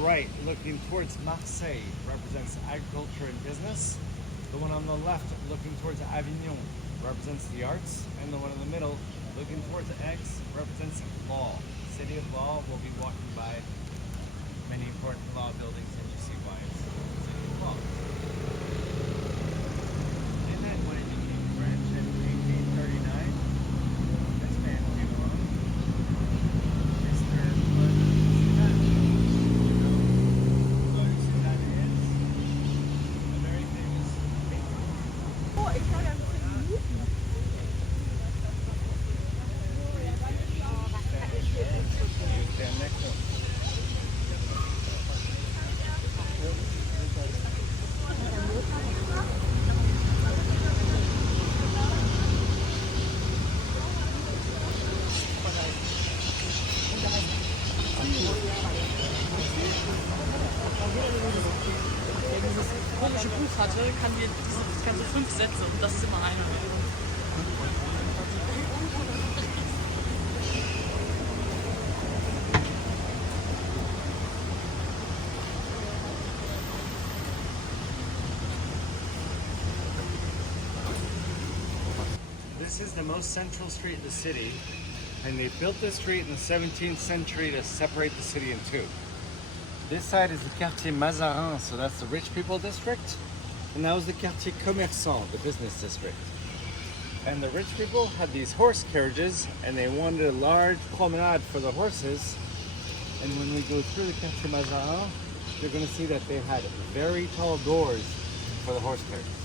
right, looking towards Marseille, represents agriculture and business. The one on the left, looking towards Avignon, represents the arts. And the one in the middle, looking towards Aix, represents law. City of Law. We'll be walking by many important law buildings, and you see why it's City of Law. And then when it became French in 1839, this man came along, Mr. Komische Buch hatte, kann so 5 Sätze und das ist immer einer. This is the most central street in the city, and they built this street in the 17th century to separate the city in two. This side is the Quartier Mazarin, so that's the rich people district, and that was the Quartier Commerçant, the business district. And the rich people had these horse carriages, and they wanted a large promenade for the horses. And when we go through the Quartier Mazarin, you're going to see that they had very tall doors for the horse carriages.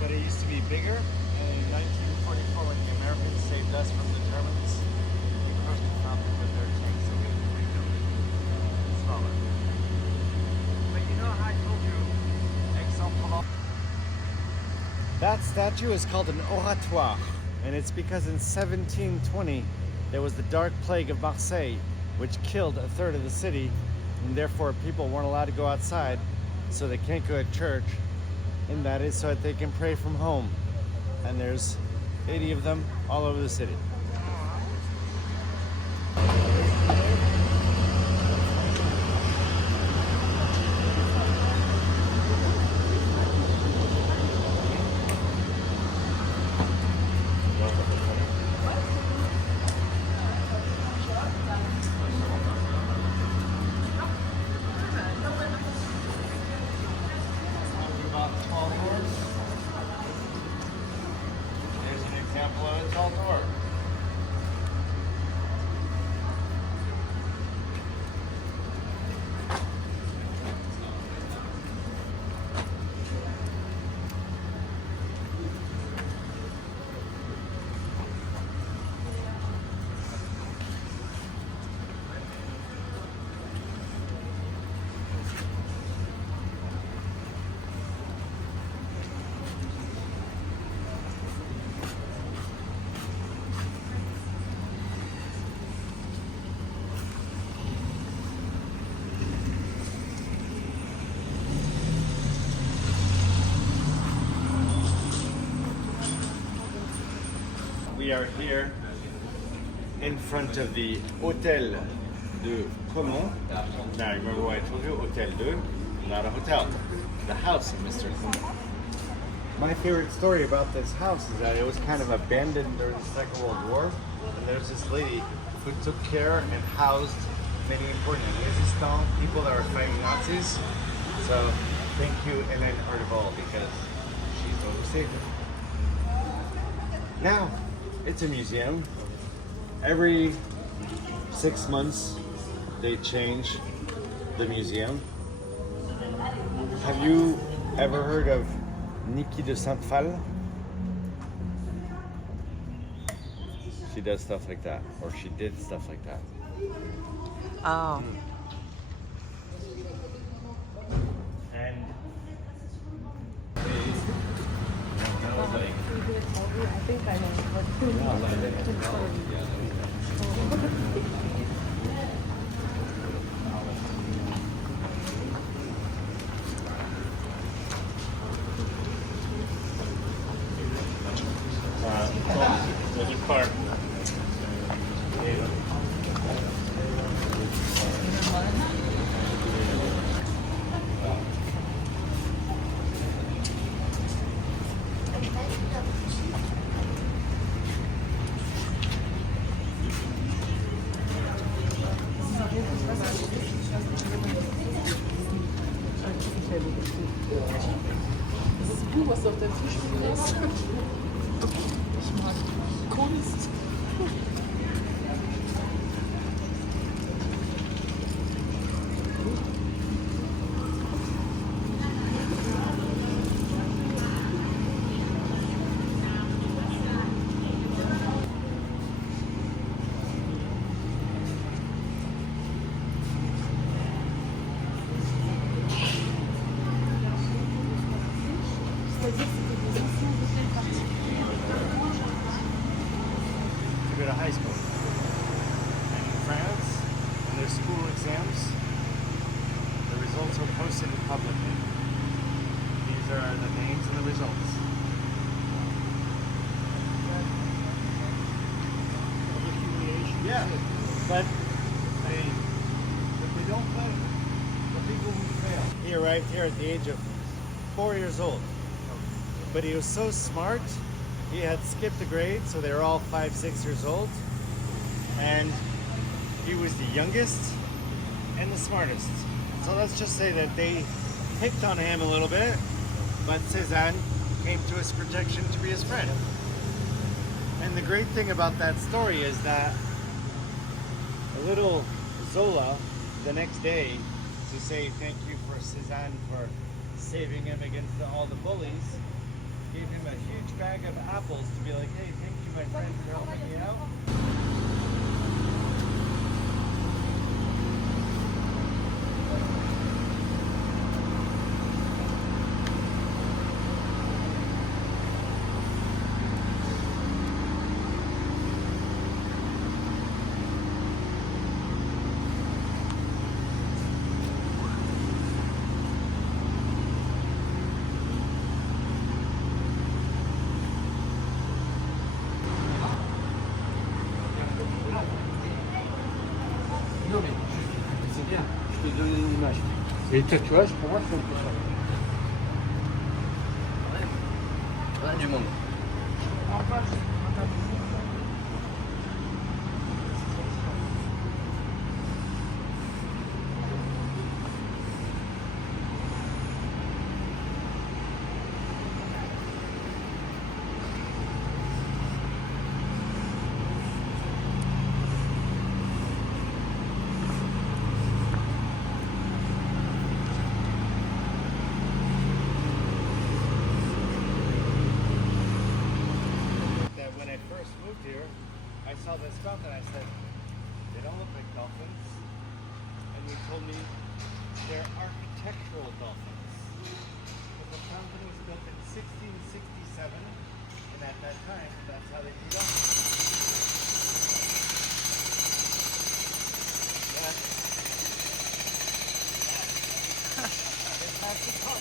But it used to be bigger, and in 1944, when the Americans saved us from the Germans, we personally found it with their tanks, so we had to rebuild it smaller. But you know how I told you, Aix-en-Provence? That statue is called an oratoire, and it's because in 1720, there was the Dark Plague of Marseille, which killed a third of the city, and therefore people weren't allowed to go outside, so they can't go to church. And that is so that they can pray from home. And there's 80 of them all over the city. There's an example of a tall door. We are here in front of the Hôtel de Comont. Now remember what I told you, Hôtel de, not a hotel. The house of Mr. Comont. My favorite story about this house is that it was kind of abandoned during the Second World War, and there's this lady who took care and housed many important resistants, people that were fighting Nazis. So thank you, Hélène Ardeval, because she's the one who saved it. Now, it's a museum. Every 6 months, they change the museum. Have you ever heard of Niki de Saint-Phal? She does stuff like that, or she did stuff like that. Oh. And that was like, I think I know. there's a park. Das Buch, was auf dem Tisch ist. Ich mag Kunst. To go to high school. And in France, in their school exams, the results are posted publicly. These are the names and the results. Yeah, but I mean, if we don't play, the people who fail. He arrived here at the age of 4 years old, but he was so smart. He had skipped a grade, so they were all 5, 6 years old, and he was the youngest and the smartest. So let's just say that they picked on him a little bit, but Cézanne came to his protection to be his friend. And the great thing about that story is that a little Zola, the next day, to say thank you for Cézanne for saving him against all the bullies, gave him a huge bag of apples to be like, hey, thank you, my friend, for helping me out. Non mais c'est bien, je te donne une image. Et les tatouages, pour moi, c'est un peu ça. Ouais, du monde. That when I first moved here, I saw this fountain. I said, they don't look like dolphins. And you told me they're architectural dolphins. But the fountain was built in 1667, and at that time, that's how they do dolphins. It's hard to talk.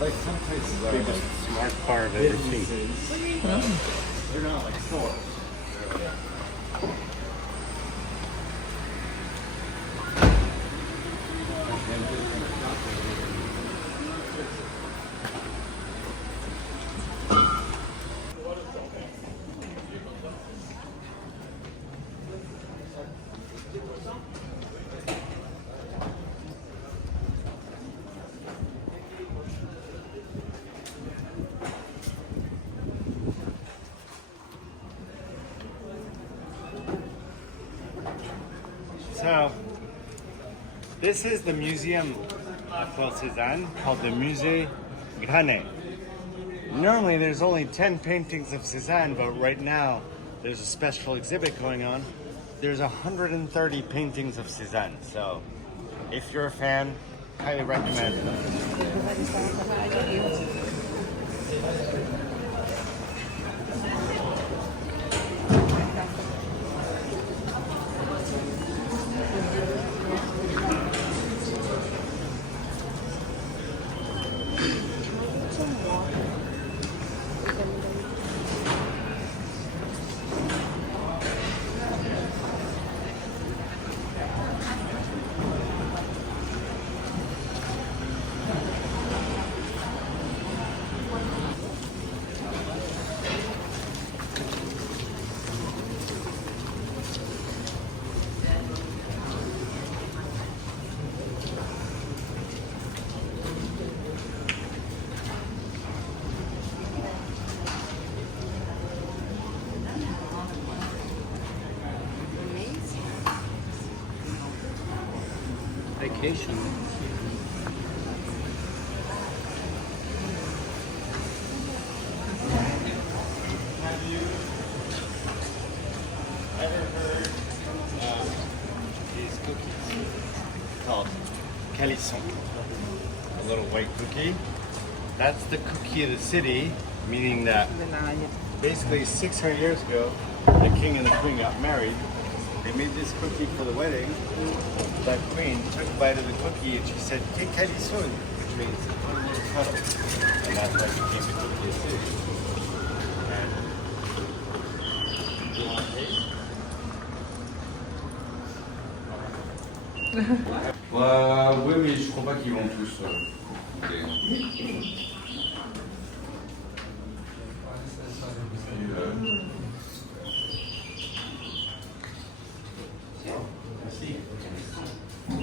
Like some places are Biggest smart car I've ever seen. businesses. They're not like stores. So, this is the museum of Cézanne called the Musée Granet. Normally there's only 10 paintings of Cézanne, but right now there's a special exhibit going on. There's 130 paintings of Cézanne. So, if you're a fan, highly recommend. Vacation. Have you ever heard of these cookies called calisson? A little white cookie. That's the cookie of the city, meaning that basically 600 years ago, the king and the queen got married. They made this cookie for the wedding. That queen took a bite of the cookie and she said, "Que calisson," which means one little cuddle. And that's why it became the cookie of the city. And you want to taste? Oui, mais je crois pas qu'ils vont tous.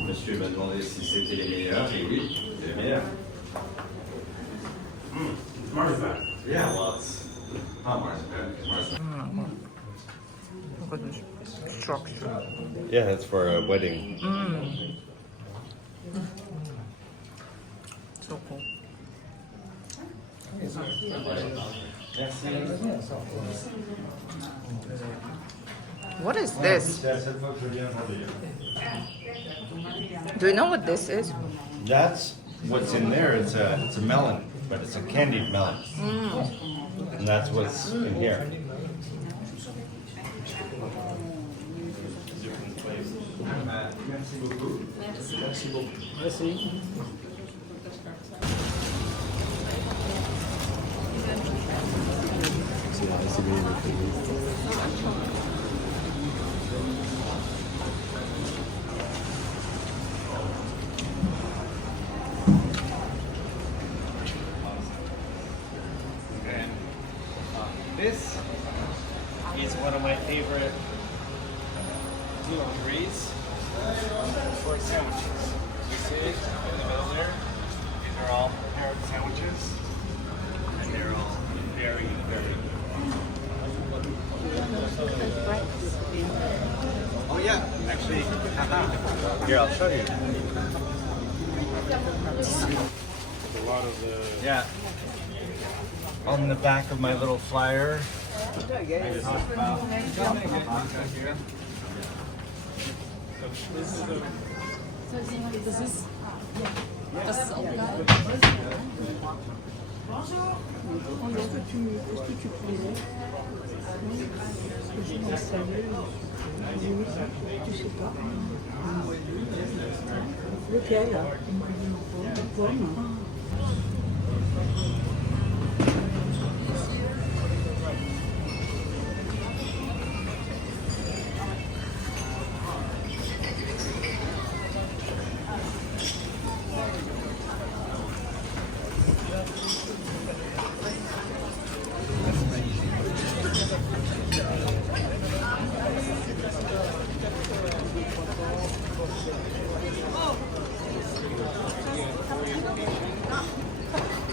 Monsieur m'a demandé si c'était les meilleurs, et oui, c'est les meilleurs. Marzipan. Yeah, well, it's not marzipan. Marzipan. Look at this structure. Yeah, that's for a wedding. So cool. What is this? Do you know what this is? That's what's in there. It's a melon, but it's a candied melon. And that's what's in here. Different flavors. Merci beaucoup. Merci beaucoup. Merci. And this is one of my favorite deliveries for sandwiches. You see it in the middle there? These are all prepared sandwiches, and they're all very, very good. Oh yeah, actually, here I'll show you. A lot of the Yeah. On the back of my little flyer, I talk about Das ist auch Est-ce que tu plairais que je m'installe tu sais pas. Lequel? La pomme.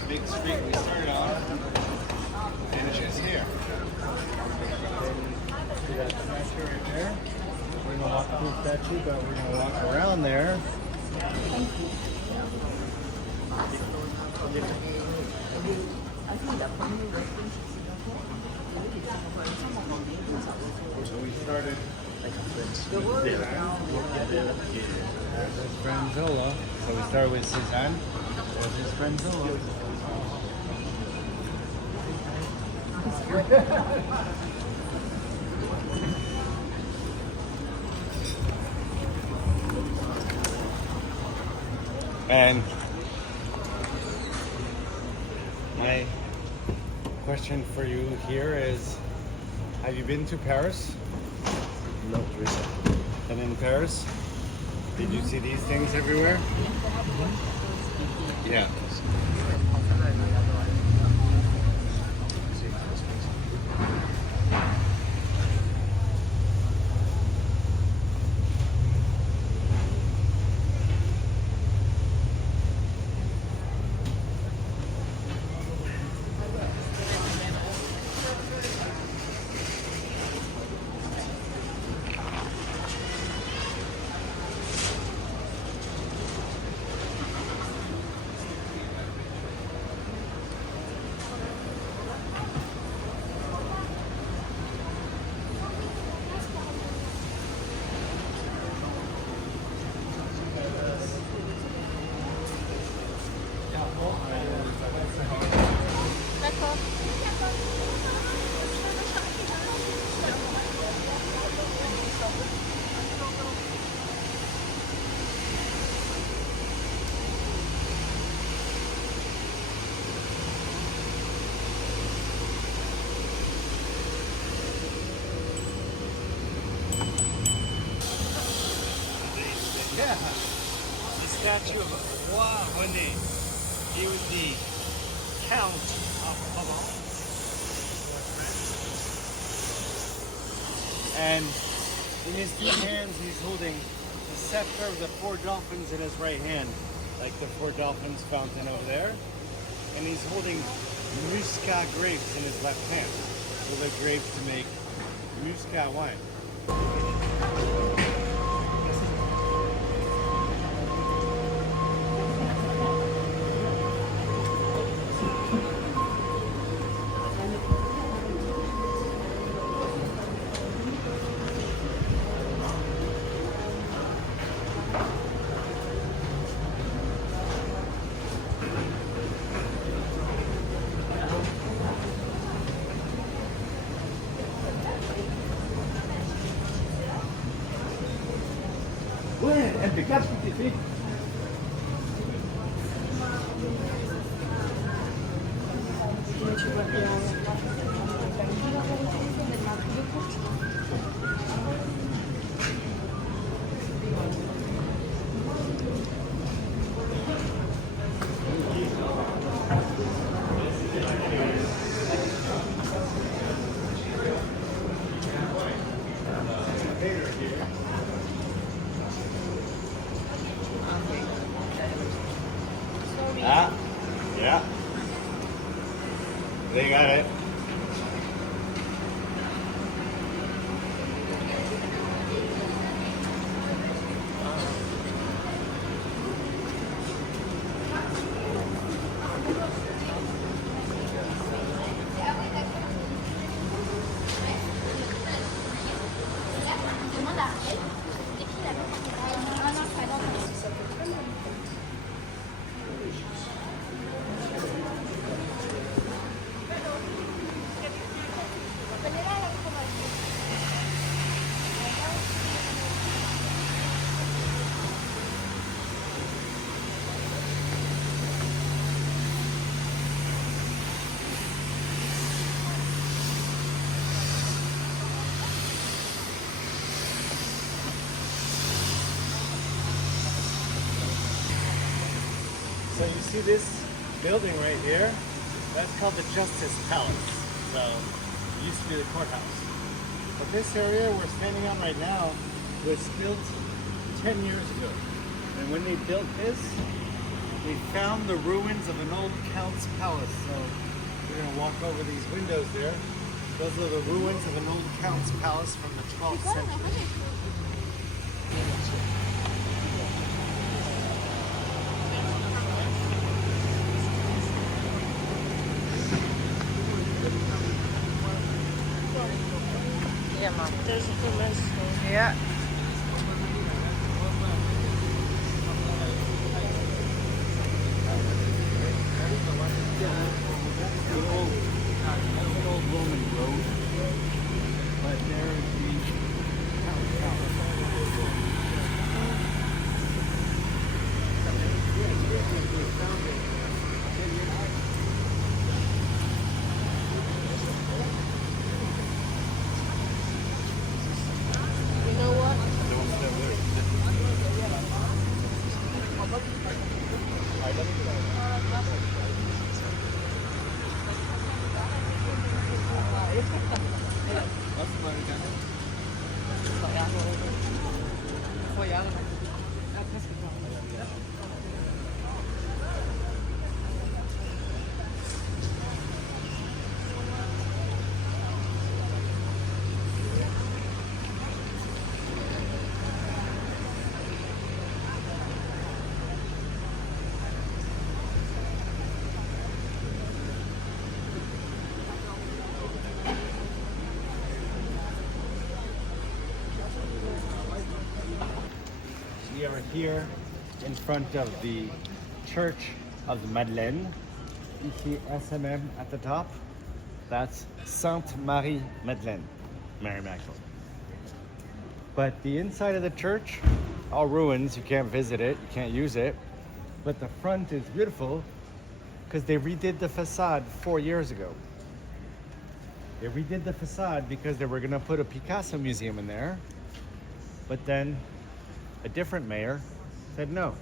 Big street we started on finishes here. See that statue right there? We're gonna walk through the statue, but we're gonna walk around there. So we started there's his friend Zola. So we started with Cezanne. There's his friend Zola. And my question for you here is, have you been to Paris? No, recently. And in Paris, did you see these things everywhere? Yeah. Yeah. The statue of Roi René. He was the Count of Provence. And in his two hands, he's holding the scepter of the four dolphins in his right hand, like the four dolphins fountain over there. And he's holding Muscat grapes in his left hand. So the grapes to make Muscat wine. Ouais, impeccable ce qui t'est fait. So you see this building right here? That's called the Justice Palace. So it used to be the courthouse. But this area we're standing on right now was built 10 years ago. And when they built this, we found the ruins of an old count's palace. So we're gonna walk over these windows there. Those are the ruins of an old count's palace from the 12th century. There's a list. Yeah. That's an old Roman road, but there is the count's palace. You know what? Vor Jahren. We are here in front of the Church of the Madeleine. You see SMM at the top. That's Sainte Marie Madeleine, Mary Magdalene. But the inside of the church, all ruins. You can't visit it, you can't use it. But the front is beautiful because they redid the facade 4 years ago. They redid the facade because they were going to put a Picasso museum in there. But then a different mayor said no.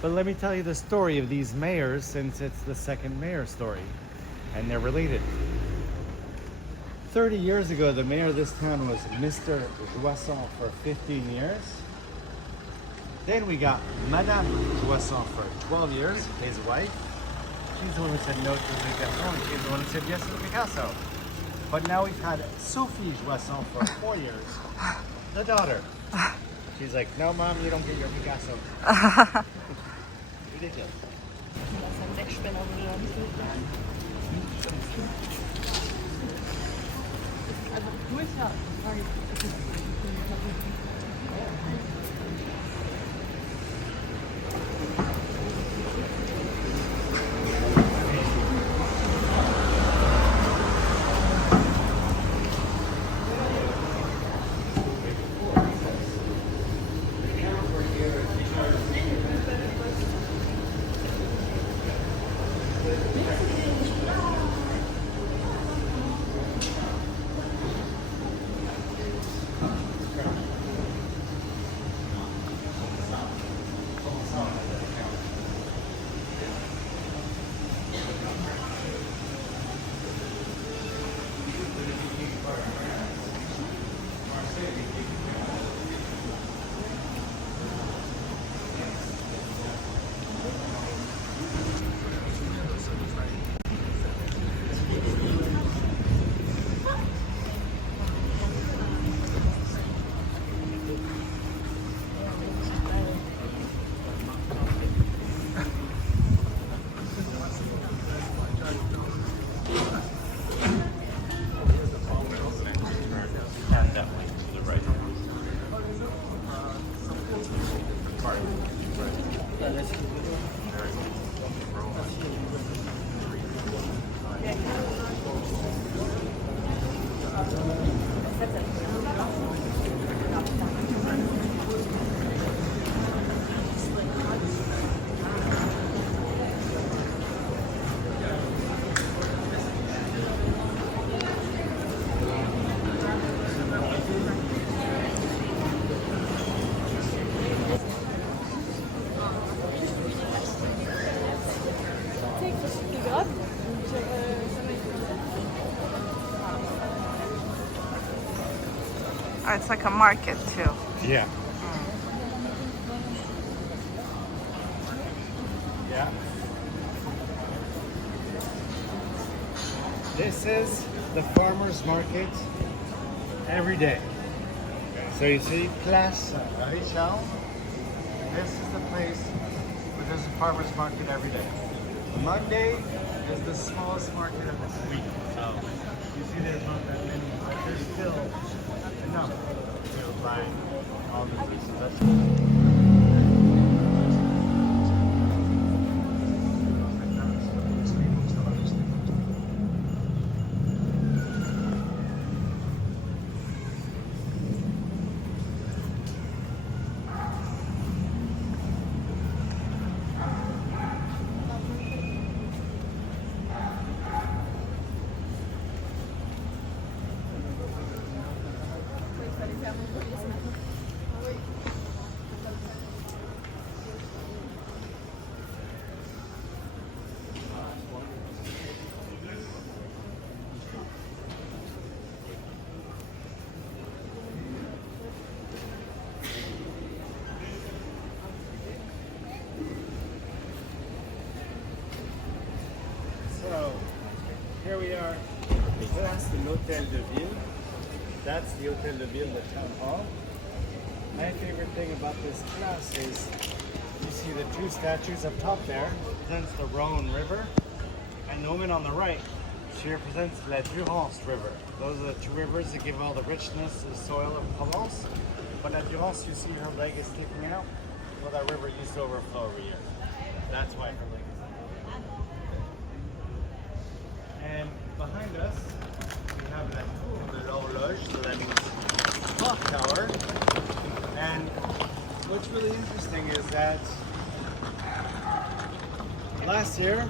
But let me tell you the story of these mayors, since it's the second mayor story, and they're related. 30 years ago, the mayor of this town was Mr. Joisson for 15 years. Then we got Madame Joisson for 12 years, his wife. She's the one who said no to the Picasso, and she's the one who said yes to the Picasso. But now we've had Sophie Joisson for 4 years, the daughter. She's like, no, Mom, you don't get your Picasso. Ridiculous. Das ist ein Deckspinner bestimmt. Also, du ist ja, sage ich. it's like a market too. Yeah. Yeah. This is the farmer's market every day. So you see, Place Richard. This is the place where there's a farmer's market every day. Monday is the smallest market of the week. So you see there's not that many, but there's still enough to buy all the vegetables. So here we are, Place de l'Hôtel de Ville. That's the Hôtel de Ville, the town hall. My favorite thing about this class is you see the two statues up top there, represents the Rhone River, and the woman on the right, she represents La Durance River. Those are the two rivers that give all the richness to the soil of Provence. But La Durance, you see her leg is sticking out. Well, that river used to overflow every year. That's why her leg is sticking out. And behind us, we have La Tour de l'Horloge, so that means clock tower. And what's really interesting is that last year,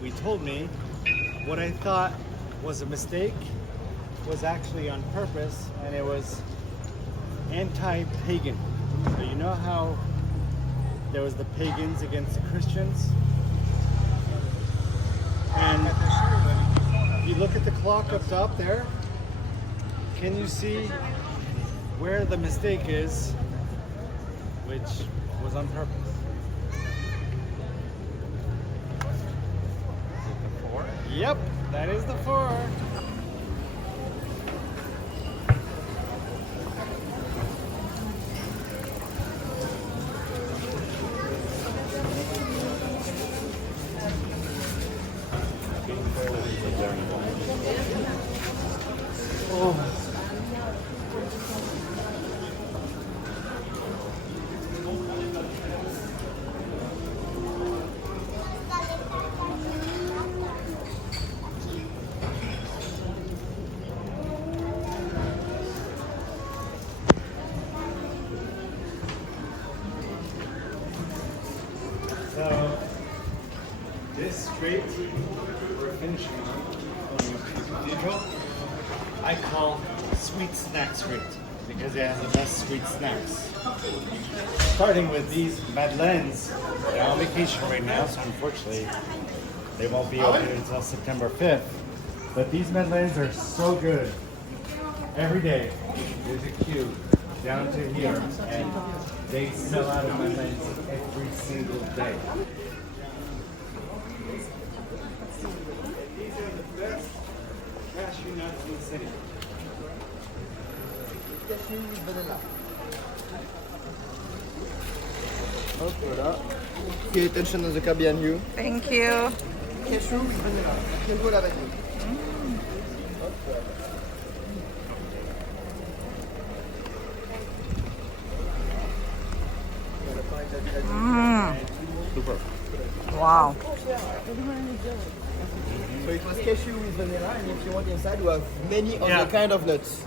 we told me what I thought was a mistake was actually on purpose, and it was anti-pagan. So you know how there was the pagans against the Christians? And you look at the clock up top there, can you see where the mistake is, which was on purpose? Yep, that is the 4. So this street we're finishing on the cathedral, I call Sweet Snack Street because it has the best sweet snacks. Starting with these madeleines. They're on vacation right now, so unfortunately they won't be open until September 5th. But these madeleines are so good. Every day there's a queue down to here, and they sell out of madeleines every single day. These are the best cashew nuts in the city. Hop, voilà. Okay, attention on the car behind you. Thank you. Cashew with vanilla. Cashew la vanille. Super. Wow. So it was cashew with vanilla, and if you want inside, we have many Yeah. other kind of nuts.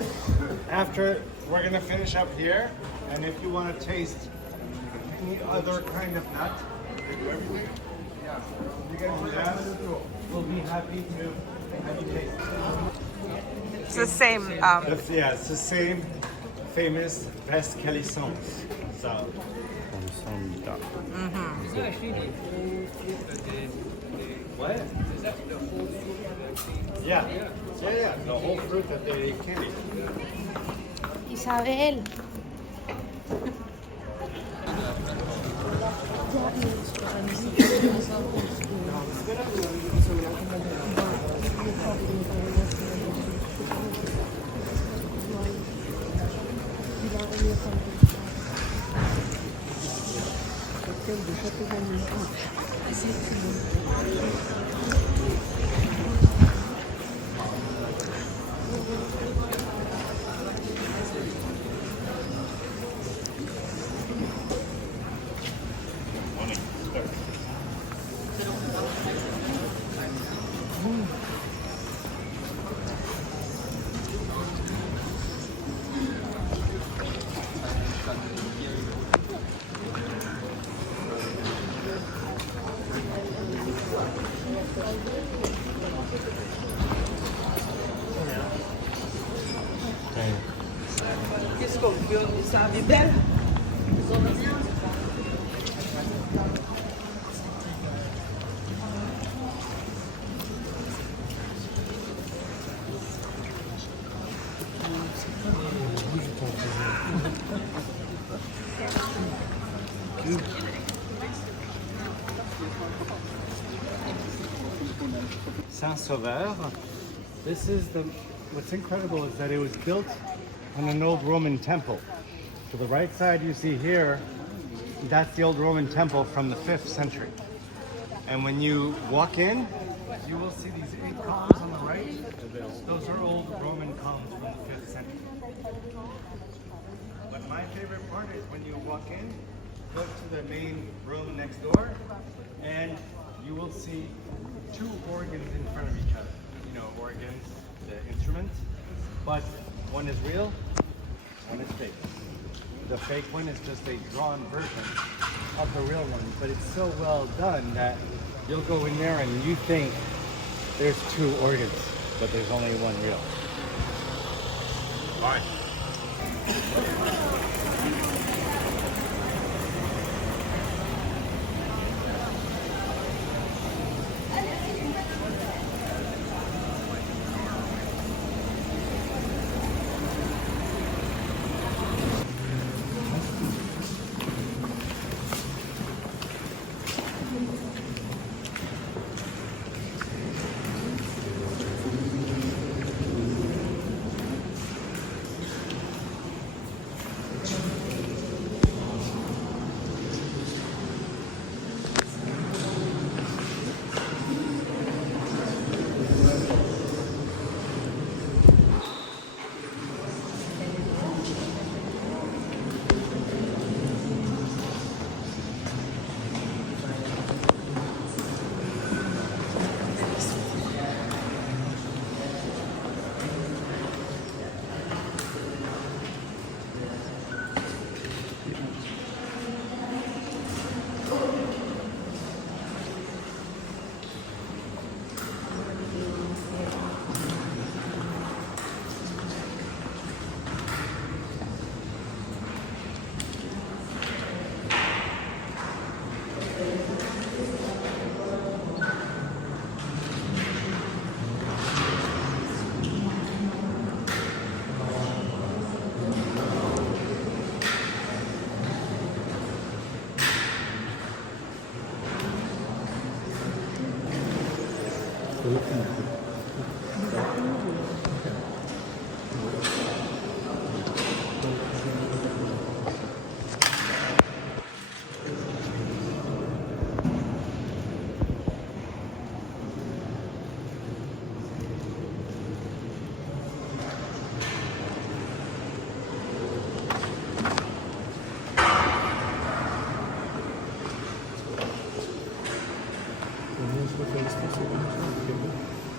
After, we're gonna finish up here, and if you want to taste any other kind of nut, you guys will ask, we'll be happy to have you taste it. It's the same. Yeah, it's the same famous best calissons. So. What? Yeah. Yeah, the whole fruit that they candy. Isabel. Qu'est-ce qu'on veut? Ça va belle? Saint-Sauveur. This is what's incredible is that it was built on an old Roman temple. To the right side you see here, that's the old Roman temple from the 5th century. And when you walk in, you will see these 8 columns on the right. Those are old Roman columns from the 5th century. But my favorite part is when you walk in, go to the main room next door, and you will see 2 organs in front of each other. You know, organs, the instruments, but one is real, one is fake. The fake one is just a drawn version of the real one, but it's so well done that you'll go in there and you think there's 2 organs, but there's only one real. All right. Vamos ver se vai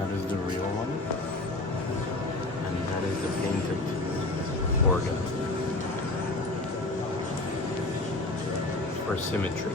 That is the real one. And that is the painted organ. For symmetry.